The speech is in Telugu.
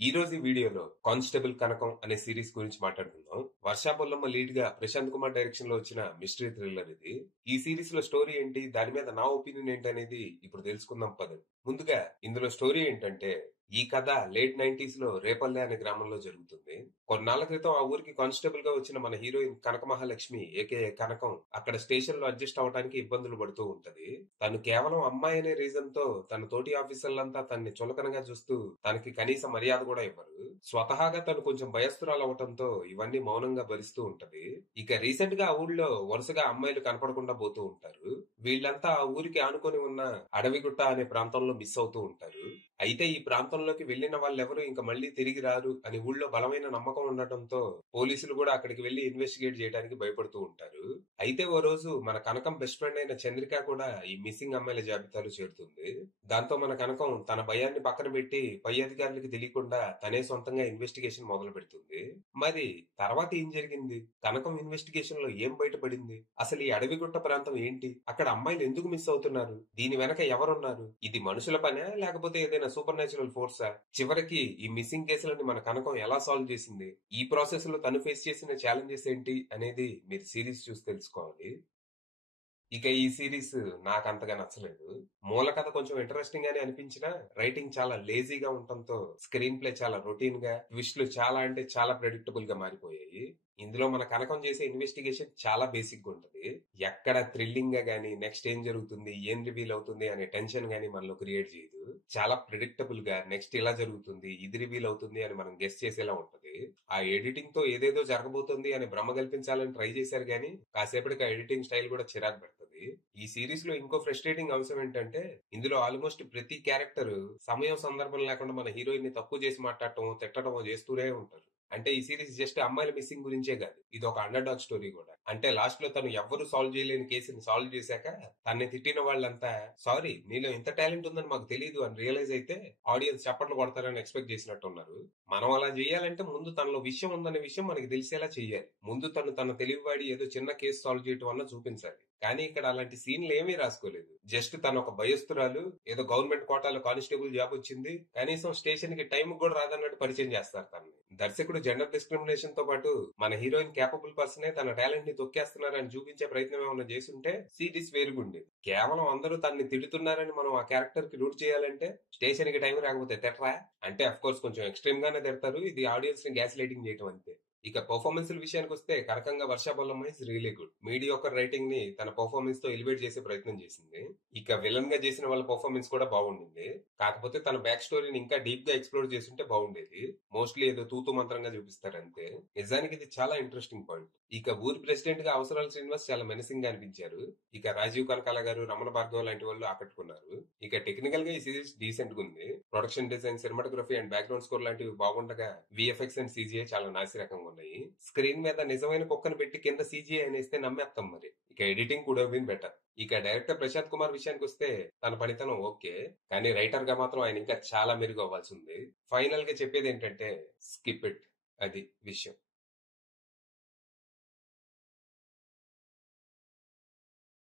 ఈ రోజు ఈ వీడియోలో కానిస్టేబుల్ కనకం అనే సిరీస్ గురించి మాట్లాడుకుందాం. వర్షా బొల్లమ్మ లీడ్ గా ప్రశాంత్ కుమార్ డైరెక్షన్ లో వచ్చిన మిస్టరీ థ్రిల్లర్ ఇది. ఈ సిరీస్ లో స్టోరీ ఏంటి, దాని మీద నా ఒపీనియన్ ఏంటి అనేది ఇప్పుడు తెలుసుకుందాం పదండి. ముందుగా ఇందులో స్టోరీ ఏంటంటే, ఈ కథ లేట్ 90s లో రేపల్లె అనే గ్రామంలో జరుగుతుంది. కొన్నాళ్ల క్రితం ఆ ఊరికి కానిస్టేబుల్ గా వచ్చిన మన హీరోయిన్ కనక మహాలక్ష్మి ఏకే కనకం అక్కడ స్టేషన్ లో అడ్జస్ట్ అవడానికి ఇబ్బందులు పడుతూ ఉంటది. తను కేవలం అమ్మాయి అనే రీజన్ తో తన తోటి ఆఫీసర్లంతా తనని చులకనగా చూస్తూ తనకి కనీస మర్యాద కూడా ఇవ్వరు. స్వతహాగా తను కొంచెం భయస్థురాలు అవటంతో ఇవన్నీ మౌనంగా భరిస్తూ ఉంటది. ఇక రీసెంట్ గా ఆ ఊళ్ళో వరుసగా అమ్మాయిలు కనపడకుండా పోతూ ఉంటారు. వీళ్ళంతా ఆ ఊరికి ఆనుకొని ఉన్న అడవిగుట్ట అనే ప్రాంతంలో మిస్ అవుతూ ఉంటారు. అయితే ఈ ప్రాంతంలోకి వెళ్లిన వాళ్ళెవరూ ఇంకా మళ్లీ తిరిగి రారు అని ఊళ్ళో బలమైన నమ్మకం ఉండటంతో పోలీసులు కూడా అక్కడికి వెళ్లి ఇన్వెస్టిగేట్ చేయడానికి భయపడుతూ ఉంటారు. అయితే ఓ రోజు మన కనకం బెస్ట్ ఫ్రెండ్ అయిన చంద్రిక కూడా ఈ మిస్సింగ్ అమ్మాయిల జాబితాలో చేరుతుంది. దాంతో మన కనకం తన భయాన్ని పక్కన పెట్టి పై అధికారులకు తెలియకుండా తనే సొంతంగా ఇన్వెస్టిగేషన్ మొదలు పెడుతుంది. మరి తర్వాత ఏం జరిగింది, కనకం ఇన్వెస్టిగేషన్ లో ఏం బయటపడింది, అసలు ఈ అడవిగుట్ట ప్రాంతం ఏంటి, అక్కడ అమ్మాయిలు ఎందుకు మిస్ అవుతున్నారు, దీని వెనక ఎవరున్నారు, ఇది మనుషుల పనే లేకపోతే ఏదైనా సూపర్ న్యాచురల్ ఫోర్సా, చివరికి ఈ మిస్సింగ్ కేసులని మన కనకం ఎలా సాల్వ్ చేసింది, ఈ ప్రాసెస్ లో తను ఫేస్ చేసిన ఛాలెంజెస్ ఏంటి అనేది మీరు సిరీస్ చూసి తెలుసుకోవాలి. ఇక ఈ సిరీస్ నాకు అంతగా నచ్చలేదు. మూల కథ కొంచెం ఇంట్రెస్టింగ్ గానే అనిపించినా రైటింగ్ చాలా లేజీగా ఉండటంతో స్క్రీన్ ప్లే చాలా రొటీన్ గా, ట్విస్టులు చాలా అంటే చాలా ప్రెడిక్టబుల్ గా మారిపోయాయి. ఇందులో మన కనకం చేసే ఇన్వెస్టిగేషన్ చాలా బేసిక్ గా ఉంటది. ఎక్కడ థ్రిల్లింగ్ గా గానీ, నెక్స్ట్ ఏం జరుగుతుంది, ఏం రివీల్ అవుతుంది అనే టెన్షన్ గానీ మనలో క్రియేట్ చేయదు. చాలా ప్రిడిక్టబుల్ గా నెక్స్ట్ ఇలా జరుగుతుంది, ఇది రివీల్ అవుతుంది అని మనం గెస్ చేసేలా ఉంటది. ఆ ఎడిటింగ్ తో ఏదేదో జరగబోతుంది అని భ్రమ కల్పించాలని ట్రై చేశారు గానీ కాసేపటికి ఆ ఎడిటింగ్ స్టైల్ కూడా చిరాకు పెడుతుంది. ఈ సిరీస్ లో ఇంకో ఫ్రస్ట్రేటింగ్ అంశం ఏంటంటే, ఇందులో ఆల్మోస్ట్ ప్రతి క్యారెక్టర్ సమయం సందర్భం లేకుండా మన హీరోయిన్ ని తక్కువ చేసి మాట్లాడటమో తిట్టడమో చేస్తూనే ఉంటారు. అంటే ఈ సిరీస్ జస్ట్ అమ్మాయిల మిస్సింగ్ గురించే కాదు, ఇది ఒక అండర్ డాగ్ స్టోరీ కూడా. అంటే లాస్ట్ లో తను ఎవ్వరు సాల్వ్ చేయలేని కేసుని సాల్వ్ చేశాక తన్ని తిట్టిన వాళ్ళంతా సారీ నీలో ఇంత టాలెంట్ ఉందని మాకు తెలియదు అని రియలైజ్ అయితే ఆడియన్స్ చప్పట్లు కొడతారని ఎక్స్పెక్ట్ చేసినట్టున్నారు. మనం అలా చేయాలంటే ముందు తనలో విషయం ఉందనే విషయం మనకి తెలిసేలా చేయాలి. ముందు తన తెలివివాడి ఏదో చిన్న కేసు సాల్వ్ చేయటం అన్న చూపించాలి. కానీ ఇక్కడ అలాంటి సీన్లు ఏమీ రాసుకోలేదు. జస్ట్ తను ఒక భయస్తురాలు, ఏదో గవర్నమెంట్ కోటాలో కానిస్టేబుల్ జాబ్ వచ్చింది, కనీసం స్టేషన్ కి టైం కూడా రాదన్నట్టు పరిచయం చేస్తారు తనని. దర్శకుడు జెండర్ డిస్క్రిమినేషన్ తో పాటు మన హీరోయిన్ కేపబుల్ పర్సనే తన టాలెంట్ ని తొక్కేస్తున్నారని చూపించే ప్రయత్నం ఏమైనా చేసుంటే సిరీస్ వేరుగుండేది. కేవలం అందరూ తనని తిడుతున్నారని మనం ఆ క్యారెక్టర్ కి రూట్ చేయాలంటే స్టేషన్ కి టైం రాకపోతే తిట్టరా అంటే అఫ్ కోర్స్ కొంచెం ఎక్స్ట్రీమ్ గానే తిడతారు. ఇది ఆడియన్స్ ని గ్యాస్ లైటింగ్ చేయటం అంతే. ఇక పర్ఫార్మెన్స్ విషయానికి వస్తే కనకంగా వర్షా Bollamma is really good. Mediocre writing ని తన పర్ఫార్మెన్స్ తో ఎలివేట్ చేసే ప్రయత్నం చేసింది. ఇక విలన్ గా చేసిన వాళ్ళ పర్ఫార్మెన్స్ కూడా బాగుండింది. కాకపోతే తన బ్యాక్ స్టోరీని ఇంకా డీప్ గా ఎక్స్ప్లోర్ చేస్తుంటే బాగుండేది. మోస్ట్లీ ఏదో తూతు మంత్రంగా చూపిస్తారు అంతే. నిజానికి ఇది చాలా ఇంట్రెస్టింగ్ పాయింట్. ఇక ఊరి ప్రెసిడెంట్ గా అవసరాల శ్రీనివాస్ చాలా మెనసింగ్ గా అనిపించారు. ఇక రాజీవ్ కనకాల గారు, రమణ భార్గవ్ లాంటి వాళ్ళు ఆకట్టుకున్నారు. ఇక టెక్నికల్ గా ఈ సిరీస్ డీసెంట్ గా ఉంది. Production design, cinematography and background score లాంటివి బాగుండగా విఎఫ్ఎక్స్ అండ్ సీజీఐ చాలా నాసిరకంగా ఉన్నాయి. స్క్రీన్ మీద నిజమైన కుక్కను పెట్టి కింద సీజీఐ అనేస్తే నమ్మేస్తాం మరి. ఇక editing could have been better. ఇక డైరెక్టర్ ప్రశాంత్ కుమార్ విషయానికి వస్తే తన పనితనం ఓకే, కానీ రైటర్ గా మాత్రం ఆయన ఇంకా చాలా మెరుగు అవ్వాల్సి ఉంది. ఫైనల్ గా చెప్పేది ఏంటంటే స్కిప్ ఇట్, అది విషయం.